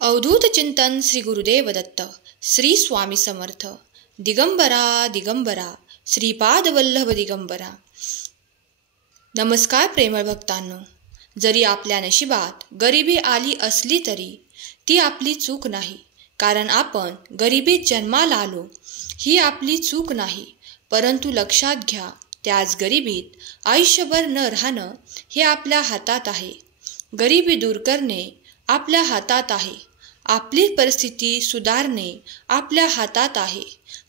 अवधूत चिंतन श्री गुरुदेव दत्त श्री स्वामी समर्थ दिगंबरा दिगंबरा श्रीपाद वल्लभ दिगंबरा। नमस्कार प्रेमळ भक्तांनो, जरी आपल्या नशिबात गरिबी आली असली तरी ती आपली चूक नाही, कारण आपण गरिबीत जन्माला आलो ही आपली चूक नाही। परंतु लक्षात घ्या, त्याच गरिबीत आयुष्यभर न राहणं हे आपल्या हातात आहे। गरिबी दूर करणे आपल्या हातात आहे, आपली परिस्थिती सुधारणे आपल्या हातात आहे।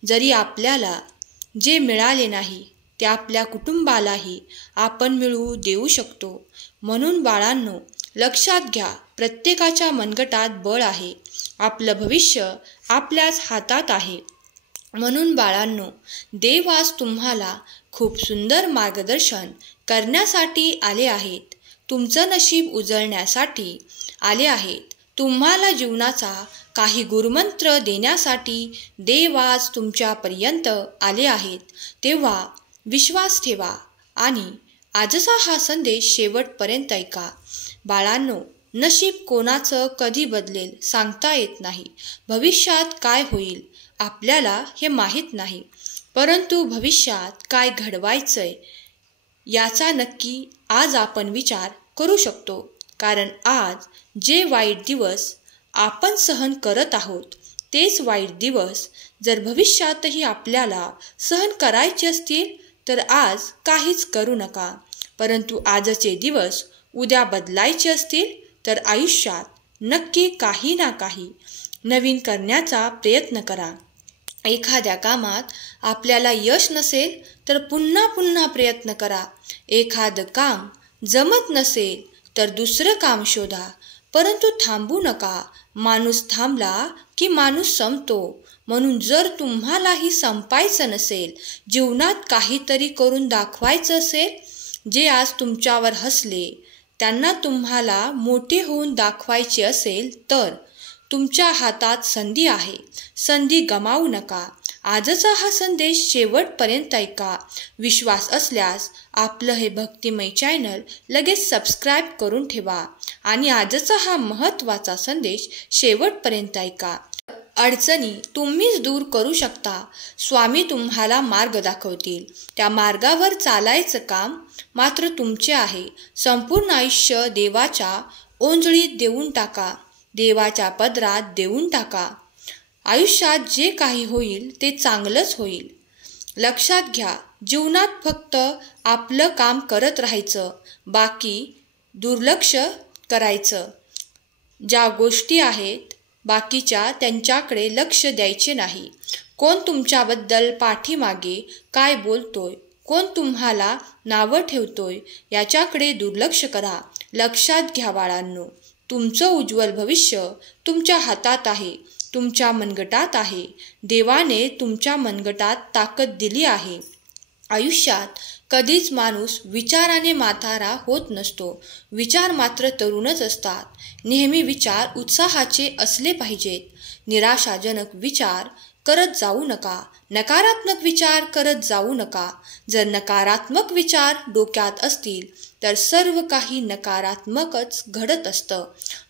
जरी आपल्याला जे मिळाले नाही ते आपल्या कुटुंबालाही आपण मिळवू देऊ शकतो। म्हणून बाळांनो, लक्षात घ्या, प्रत्येकाच्या मनगटात बळ आहे, आपलं भविष्य आपल्याच हातात आहे। म्हणून बाळांनो, देव आज तुम्हाला खूप सुंदर मार्गदर्शन करण्यासाठी आले आहेत, तुमचं नशीब उजळण्यासाठी आले आहेत। तुम्हाला जीवनाचा काही गुरुमंत्र देण्यासाठी देव आज तुमच्यापर्यंत आले आहेत। तेव्हा विश्वास ठेवा आणि आजचा हा संदेश शेवटपर्यंत ऐका। बाळांनो, नशीब कोणाचं कधी बदलेल सांगता येत नाही। भविष्यात काय होईल आपल्याला हे माहीत नाही, परंतु भविष्यात काय घडवायचंय याचा नक्की आज आपण विचार करू शकतो। कारण आज जे वाईट दिवस आपण सहन करत आहोत तेच वाईट दिवस जर भविष्यातही आपल्याला सहन करायचे असतील तर आज काहीच करू नका। परंतु आजचे दिवस उद्या बदलायचे असतील तर आयुष्यात नक्की काही ना काही नवीन करण्याचा प्रयत्न करा। एखाद्या कामात आपल्याला यश नसेल तर पुन्हा पुन्हा प्रयत्न करा। एखादं काम जमत नसेल तर दुसरं काम शोधा, परंतु थांबू नका। माणूस थांबला की माणूस संपतो। म्हणून जर तुम्हालाही संपायचं नसेल, जीवनात काहीतरी करून दाखवायचं असेल, जे आज तुमच्यावर हसले त्यांना तुम्हाला मोठे होऊन दाखवायचे असेल तर तुमच्या हातात संधी आहे, संधी गमावू नका। आजचा हा संदेश शेवटपर्यंत ऐका। विश्वास असल्यास आपलं हे भक्तिमय चॅनल लगेच सबस्क्राईब करून ठेवा आणि आजचा हा महत्त्वाचा संदेश शेवटपर्यंत ऐका। अडचणी तुम्हीच दूर करू शकता, स्वामी तुम्हाला मार्ग दाखवतील। त्या मार्गावर चालायचं काम मात्र तुमचे आहे। संपूर्ण आयुष्य देवाच्या ओंजळीत देऊन टाका, देवाच्या पदरात देऊन टाका। आयुष्यात जे काही होईल ते चांगलंच होईल। लक्षात घ्या, जीवनात फक्त आपलं काम करत राहायचं, बाकी दुर्लक्ष करायचं। ज्या गोष्टी आहेत बाकीच्या त्यांच्याकडे लक्ष द्यायचे नाही। कोण तुमच्याबद्दल पाठीमागे काय बोलतोय, कोण तुम्हाला नावं ठेवतोय याच्याकडे दुर्लक्ष करा। लक्षात घ्या बाळांनो, तुमचं उज्ज्वल भविष्य तुमच्या हातात आहे, तुमच्या मनगटात आहे। देवाने तुमच्या मनगटात ताकद दिली आहे। आयुष्यात कधीच माणूस विचाराने म्हातारा होत नसतो, विचार मात्र तरुणच असतात। नेहमी विचार उत्साहाचे असले पाहिजेत। निराशाजनक विचार करत जाऊ नका, नकारात्मक विचार करत जाऊ नका। जर नकारात्मक विचार डोक्यात असतील तर सर्व काही नकारात्मकच घडत असतं।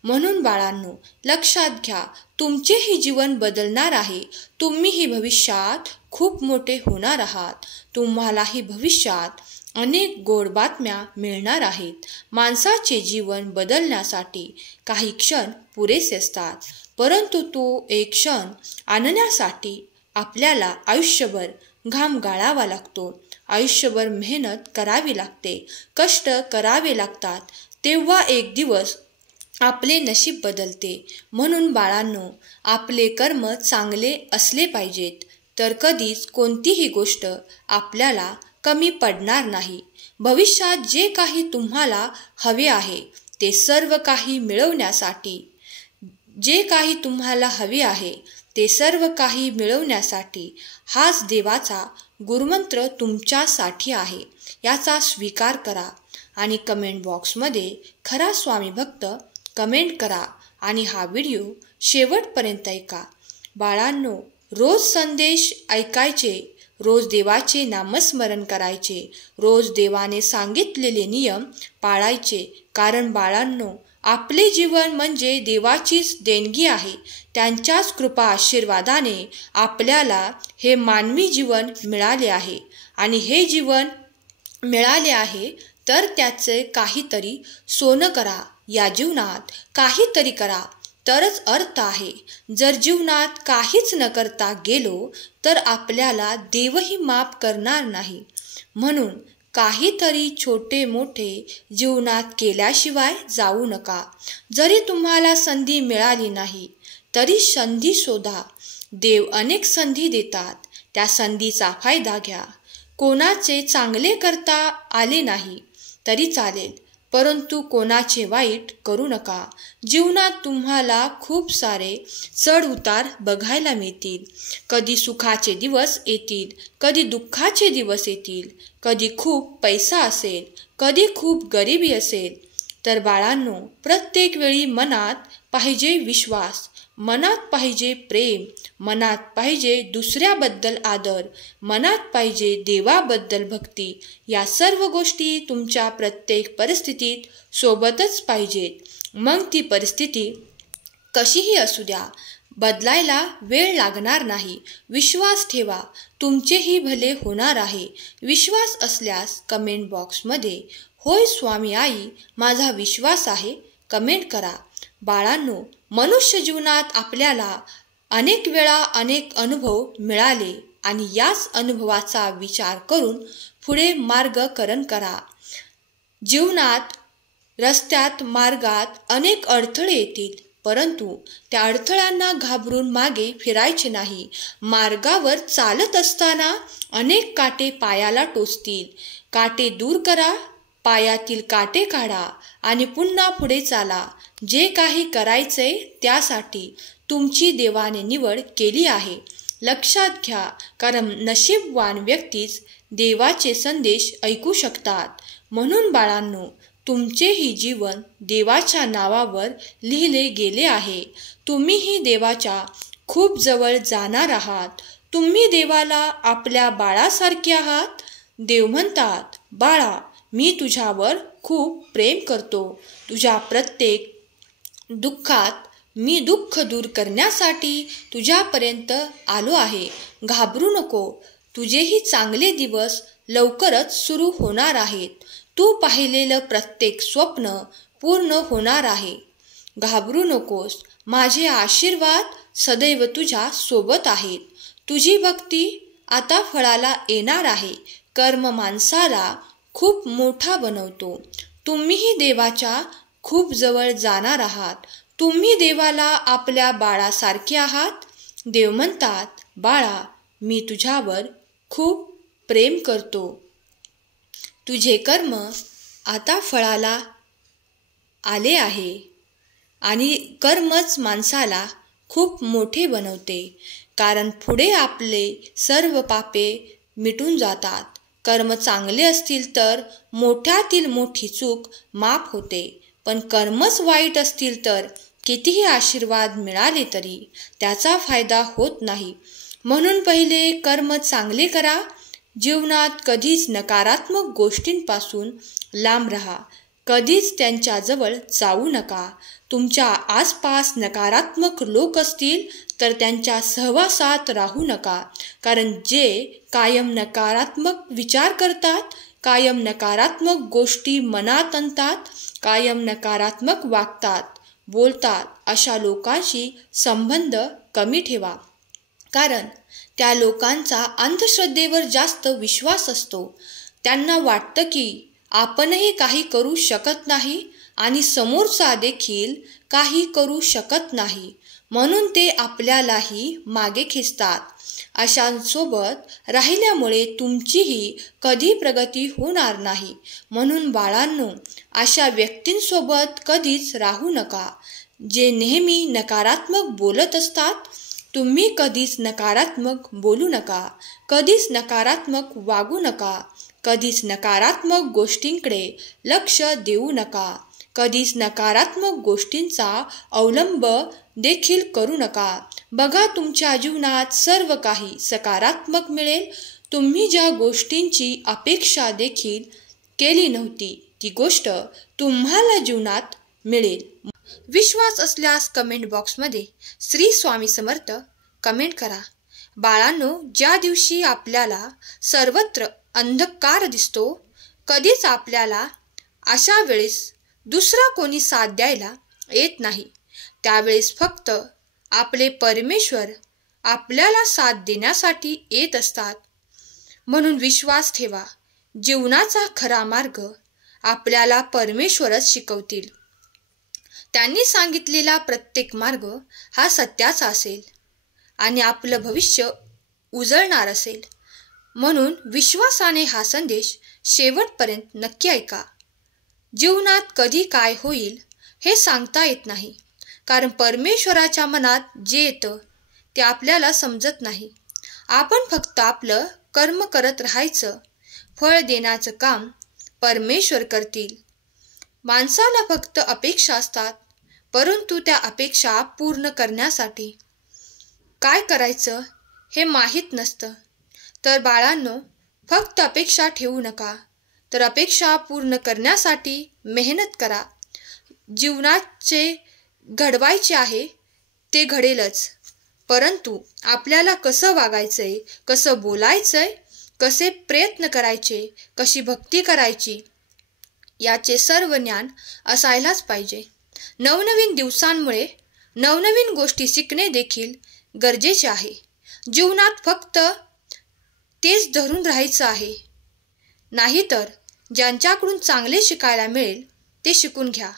म्हणून बाळांनो, लक्षात घ्या, तुमचेही जीवन बदलणार आहे। तुम्हीही भविष्यात खूप मोठे होणार आहात। तुम्हालाही भविष्यात अनेक गोड बातम्या मिळणार आहेत। माणसाचे जीवन बदलण्यासाठी काही क्षण पुरेसे असतात, परंतु तो एक क्षण आणण्यासाठी आपल्याला आयुष्यभर घाम गाळावा लागतो, आयुष्यभर मेहनत करावी लागते, कष्ट करावे लागतात। तेव्हा एक दिवस आपले नशीब बदलते। म्हणून बाळांनो, आपले कर्म चांगले असले पाहिजेत, तर कधीच कोणतीही गोष्ट आपल्याला कमी पडणार नाही। भविष्यात जे काही तुम्हाला हवे आहे ते सर्व काही मिळवण्यासाठी हाच देवाचा गुरुमंत्र तुमच्यासाठी आहे, याचा स्वीकार करा। आणि कमेंट बॉक्समध्ये खरा स्वामी भक्त कमेंट करा आणि हा व्हिडिओ शेवटपर्यंत ऐका। बाळांनो, रोज संदेश ऐकायचे, रोज देवाचे नामस्मरण करायचे, रोज देवाने सांगितलेले नियम पाळायचे। कारण बाळांनो, आपले जीवन म्हणजे देवाचीच देणगी आहे. त्यांच्याच कृपा आशीर्वादाने आपल्याला हे मानवी जीवन मिळाले आहे आणि हे जीवन मिळाले आहे तर त्याचे काहीतरी सोनं करा. या जीवनात काहीतरी करा तरच अर्थ आहे. जर जीवनात काहीच न करता गेलो तर आपल्याला देवही माफ करणार नाही. म्हणून काहीतरी छोटे मोठे जीवनात केल्याशिवाय जाऊ नका. जरी तुम्हाला संधी मिळाली नाही तरी संधी शोधा. देव अनेक संधी देतात, त्या संधीचा फायदा घ्या. कोणाचे चांगले करता आले नाही तरी चालेल, परंतु कोणाचे वाईट करू नका. जीवनात तुम्हाला खूप सारे चढ उतार बघायला मिळतील. कधी सुखाचे दिवस येतील, कधी दुःखाचे दिवस येतील. कधी खूप पैसा असेल, कधी खूप गरिबी असेल. तर बाळांनो, प्रत्येक वेळी मनात पाहिजे विश्वास, मनात पाहिजे प्रेम, मनात पाहिजे दुसऱ्याबद्दल आदर, मनात पाहिजे देवाबद्दल भक्ती. या सर्व गोष्टी तुमच्या प्रत्येक परिस्थितीत सोबतच पाहिजेत. मग ती परिस्थिती कशीही असू द्या, बदलायला वेळ लागणार नाही. विश्वास ठेवा, तुमचेही भले होणार आहे. विश्वास असल्यास कमेंट बॉक्समध्ये होय स्वामी आई माझा विश्वास आहे कमेंट करा. बाळांनो, मनुष्य जीवनात आपल्याला अनेक वेळा अनेक अनुभव मिळाले आणि याच अनुभवाचा विचार करून पुढे मार्गकरण करा. जीवनात रस्त्यात मार्गात अनेक अडथळे येतील, परंतु त्या अडथळ्यांना घाबरून मागे फिरायचे नाही. मार्गावर चालत असताना अनेक काटे पायाला टोचतील. काटे दूर करा, पायातील काटे काढा आणि पुन्हा पुढे चाला. जे काही करायचे त्यासाठी तुमची देवाने निवड केली आहे. लक्षात घ्या, कारण नशीबवान व्यक्तीच देवाचे संदेश ऐकू शकतात. म्हणून बाळांनो, तुमचेही जीवन देवाच्या नावावर लिहिले गेले आहे. तुम्हीही देवाच्या खूप जवळ जाणार आहात. तुम्ही देवाला आपल्या बाळासारखे आहात. देव म्हणतात, बाळा, मी तुझ्यावर खूप प्रेम करतो. तुझ्या प्रत्येक दुःखात मी दुःख दूर करण्यासाठी तुझ्यापर्यंत आलो आहे. घाबरू नको. तुझेही चांगले दिवस लवकरच सुरू होणार आहेत. तू पाहिलेलं प्रत्येक स्वप्न पूर्ण होणार आहे. घाबरू नकोस. माझे आशीर्वाद सदैव तुझ्या सोबत आहेत. तुझी भक्ती आता फळाला येणार आहे. कर्म माणसाला खूप मोठा बनवतो. तुम्हीही देवाच्या खूप जवळ जाणार आहात. तुम्ही देवाला आपल्या बाळासारखे आहात. देव म्हणतात, बाळा, मी तुझ्यावर खूप प्रेम करतो. तुझे कर्म आता फळाला आले आहे आणि कर्मच माणसाला खूप मोठे बनवते, कारण पुढे आपले सर्व पापे मिटून जातात. कर्म चांगले असतील तर मोठ्यातील मोठी चूक माफ होते, पण कर्मच वाईट असतील तर कितीही आशीर्वाद मिळाले तरी त्याचा फायदा होत नाही. म्हणून पहिले कर्म चांगले करा. जीवनात कधीच नकारात्मक गोष्टींपासून लांब राहा. कधीच त्यांच्याजवळ जाऊ नका. तुमच्या आसपास नकारात्मक लोक असतील तर त्यांच्या सहवासात राहू नका, कारण जे कायम नकारात्मक विचार करतात, कायम नकारात्मक गोष्टी मनात आणतात, कायम नकारात्मक वागतात, बोलतात, अशा लोकांशी संबंध कमी ठेवा. कारण त्या लोकांचा अंधश्रद्धेवर जास्त विश्वास असतो. त्यांना वाटतं की आपणही काही करू शकत नाही आणि समोरचा देखील काही करू शकत नाही, म्हणून ते आपल्यालाही मागे खेचतात. अशांसोबत राहिल्यामुळे तुमचीही कधी प्रगती होणार नाही. म्हणून बाळांनो, अशा व्यक्तींसोबत कधीच राहू नका, जे नेहमी नकारात्मक बोलत असतात. तुम्ही कधीच नकारात्मक बोलू नका, कधीच नकारात्मक वागू नका, कधीच नकारात्मक गोष्टींकडे लक्ष देऊ नका, कधीच नकारात्मक गोष्टींचा अवलंब देखील करू नका. बघा, तुमच्या जीवनात सर्व काही सकारात्मक मिळेल. तुम्ही ज्या गोष्टींची अपेक्षा देखील केली नव्हती ती गोष्ट तुम्हाला जीवनात मिळेल. विश्वास असल्यास कमेंट बॉक्समध्ये श्री स्वामी समर्थ कमेंट करा. बाळांनो, ज्या दिवशी आपल्याला सर्वत्र अंधकार दिसतो, कधीच आपल्याला अशा वेळेस दुसरा कोणी साथ द्यायला येत नाही. त्यावेळेस फक्त आपले परमेश्वर आपल्याला साथ देण्यासाठी येत असतात. म्हणून विश्वास ठेवा. जीवनाचा खरा मार्ग आपल्याला परमेश्वरच शिकवतील. त्यांनी सांगितलेला प्रत्येक मार्ग हा सत्याचा असेल आणि आपलं भविष्य उजळणार असेल. म्हणून विश्वासाने हा संदेश शेवटपर्यंत नक्की ऐका. जीवनात कधी काय होईल हे सांगता येत नाही, कारण परमेश्वराच्या मनात जे येतं ते आपल्याला समजत नाही. आपण फक्त आपलं कर्म करत राहायचं. फळ देण्याचं काम परमेश्वर करतील. माणसाला फक्त अपेक्षा असतात, परंतु त्या अपेक्षा पूर्ण करण्यासाठी काय करायचं हे माहीत नसतं. तर बाळांनो, फक्त अपेक्षा ठेवू नका, तर अपेक्षा पूर्ण करण्यासाठी मेहनत करा. जीवनाचे घडवायचे आहे ते घडेलच, परंतु आपल्याला कसं वागायचंय, कसं बोलायचंय, कसे प्रयत्न करायचे, कशी भक्ती करायची याचे सर्व ज्ञान असायलाच पाहिजे. नवनवीन दिवसांमुळे नवनवीन गोष्टी शिकणे देखील गरजेचे आहे. जीवनात फक्त तेच धरून राहायचं आहे. नाहीतर ज्यांच्याकडून चांगले शिकायला मिळेल ते शिकून घ्या.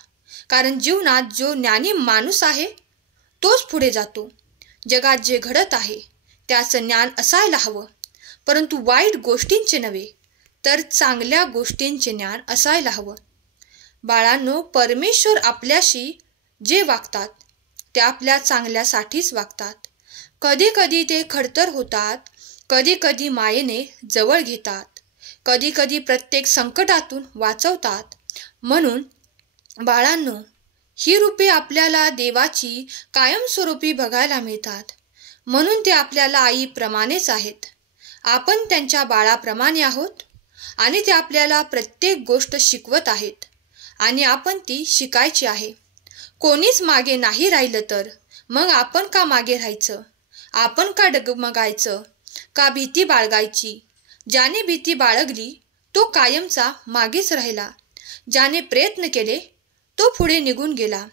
कारण जीवनात जो ज्ञानी माणूस आहे तोच पुढे जातो. जगात जे घडत आहे त्याचं ज्ञान असायला हवं, परंतु वाईट गोष्टींचे नव्हे तर चांगल्या गोष्टींचे ज्ञान असायला हवं. बाळांनो, परमेश्वर आपल्याशी जे वागतात ते आपल्या चांगल्यासाठीच वागतात. कधी कधी ते खडतर होतात, कधी कधी मायेने जवळ घेतात, कधी कधी प्रत्येक संकटातून वाचवतात. म्हणून बाळांनो, ही रूपे आपल्याला देवाची कायमस्वरूपी बघायला मिळतात. म्हणून ते आपल्याला आईप्रमाणेच आहेत. आपण त्यांच्या बाळाप्रमाणे आहोत आणि ते आपल्याला प्रत्येक गोष्ट शिकवत आहेत आणि आपण ती शिकायची आहे. कोणीच मागे नाही राहिलं तर मग आपण का मागे राहायचं? आपण का डगमगायचं? का भीती बाळगायची? ज्याने भीती बाळगली तो कायमचा मागेच राहिला. ज्याने प्रयत्न केले तो पुढे निघून गेला.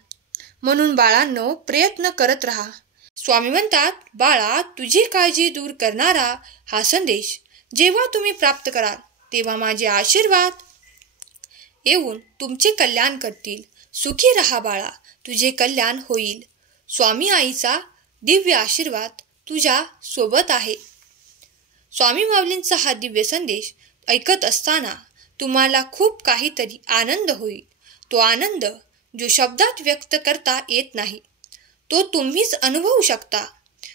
म्हणून बाळांनो, प्रयत्न करत राहा. स्वामी म्हणतात, बाळा, तुझी काळजी दूर करणारा हा संदेश जेव्हा तुम्ही प्राप्त कराल तेव्हा माझे आशीर्वाद येऊन तुमचे कल्याण करतील. सुखी रहा बाळा, तुझे कल्याण होईल. स्वामी आईचा दिव्य आशीर्वाद तुझ्या सोबत आहे. स्वामी माऊलींचा हा दिव्य संदेश ऐकत असताना तुम्हाला खूप काहीतरी आनंद होईल. तो आनंद जो शब्दात व्यक्त करता येत नाही तो तुम्हीच अनुभवू शकता.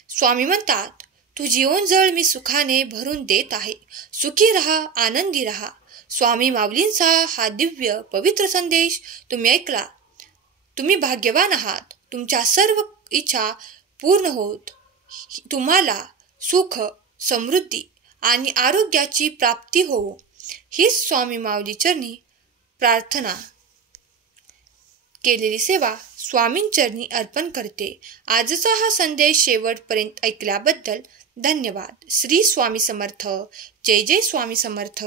स्वामी म्हणतात, तू जीवन जळ मी सुखाने भरून देत आहे. सुखी रहा, आनंदी रहा. स्वामी माऊलींचा हा दिव्य पवित्र संदेश तुम्ही ऐकला. तुम्ही भाग्यवान आहात. तुमच्या सर्व इच्छा पूर्ण होत तुम्हाला सुख, समृद्धी आणि आरोग्याची प्राप्ती होवो, हीच स्वामी माऊली चरणी प्रार्थना. केलेली सेवा स्वामींचरणी अर्पण करते. आजचा हा संदेश शेवटपर्यंत ऐकल्याबद्दल धन्यवाद. श्री स्वामी समर्थ. जय जय स्वामी समर्थ.